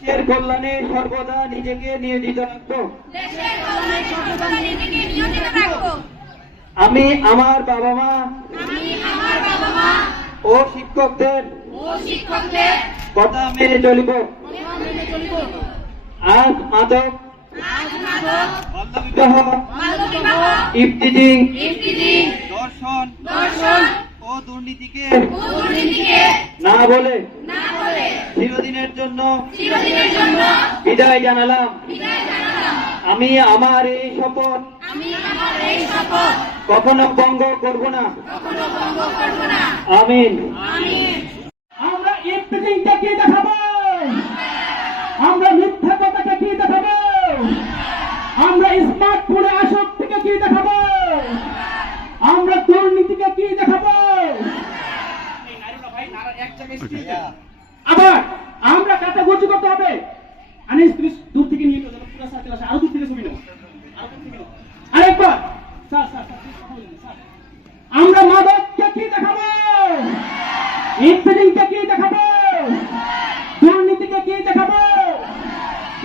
দেশের কল্যাণে সর্বদা নিজেকে নিয়োজিত রাখব। আমি আমার বাবা মা ও শিক্ষকদের কথা মেনে চলিব। আজ মাদক ইফতিজিং দর্শন ও দুর্নীতিকে না বলে না বলে চিরদিনের জন্য বিদায় জানালাম। আমি আমার এই শপথ আমি আমার এই শপথ কখনো ভঙ্গ করব না। কখনো ভঙ্গ করব না। আমিন। আমি আমরা ইফতিজিংকে কি দেখাবো। আমরা মিথ্যা কথাকে কি দেখাবো। আমরা স্মার্টফোনে আসক্তিকে কি দেখাবো। আমরা দুর্নীতিকে কি দেখাবো। আবার আমরা কাটা গুছু করতে হবে। আনিস তুমি দূর থেকে নিয়ে যাও পুরো সার্কেল আসে, আরও দূর থেকে ছবি নাও। নাও। আরেকবার। স্যার স্যার আমরা মাদককে কি দেখাবো? ইনফিডিংকে কি দেখাবো? দুর্নীতিকে কি দেখাবো?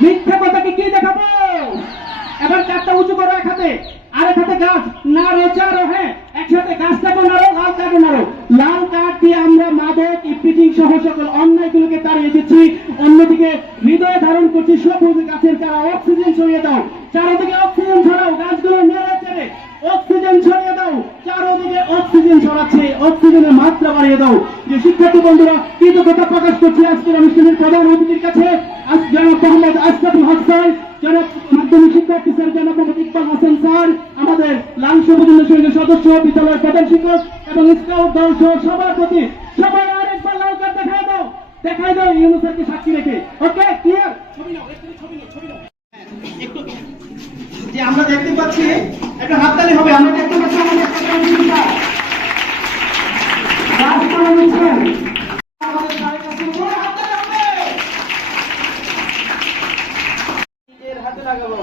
মিথ্যা কথাকে কি দেখাবো? এবার চারটা উঁচু করো এক হাতে। আর এক হাতে গাছ। নাড়ো চারো হ্যাঁ একসাথে গাছটাকে নাড়ো লাল কার্ডে নাড়ো লাল কার্ড দিয়ে আমরা মাদক ইফটিজিং সহ সকল। অন্যায়গুলোকে তাড়িয়ে দিচ্ছি। অন্যদিকে হৃদয়ে ধারণ করছি সবুজ গাছের চারা। অক্সিজেন ছড়িয়ে দাও। চারদিকে অক্সিজেন ছড়াও। গাছগুলো নেড়ে চেড়ে অক্সিজেন ছড়িয়ে দাও। চারদিকে অক্সিজেন ছড়াচ্ছে। অক্সিজেনের মাত্রা বাড়িয়ে দাও। যে শিক্ষার্থী বন্ধুরা, কৃতজ্ঞতা প্রকাশ করছি আজকের অনুষ্ঠানের প্রধান অতিথির কাছে। জনাব মোহাম্মদ আশরাফুল হক স্যার, জনাব মাধ্যমিক শিক্ষা অফিসার জনাব মোহাম্মদ ইকবাল হাসান স্যার, আমাদের লাল সবুজ সদস্য, বিদ্যালয়ের প্রধান শিক্ষক এবং স্কাউট দল সহ সবার প্রতি সবাই দেখাই দাও ইউনুসেরকে সাক্ষী রেখে। ওকে ক্লিয়ার ছবি নাও ছবি নাও ছবি নাও। যে আমরা দেখতে পাচ্ছি, একটা হাততালি হবে, আমরা দেখতে পাচ্ছি আমাদের নিজের হাতে লাগাবো।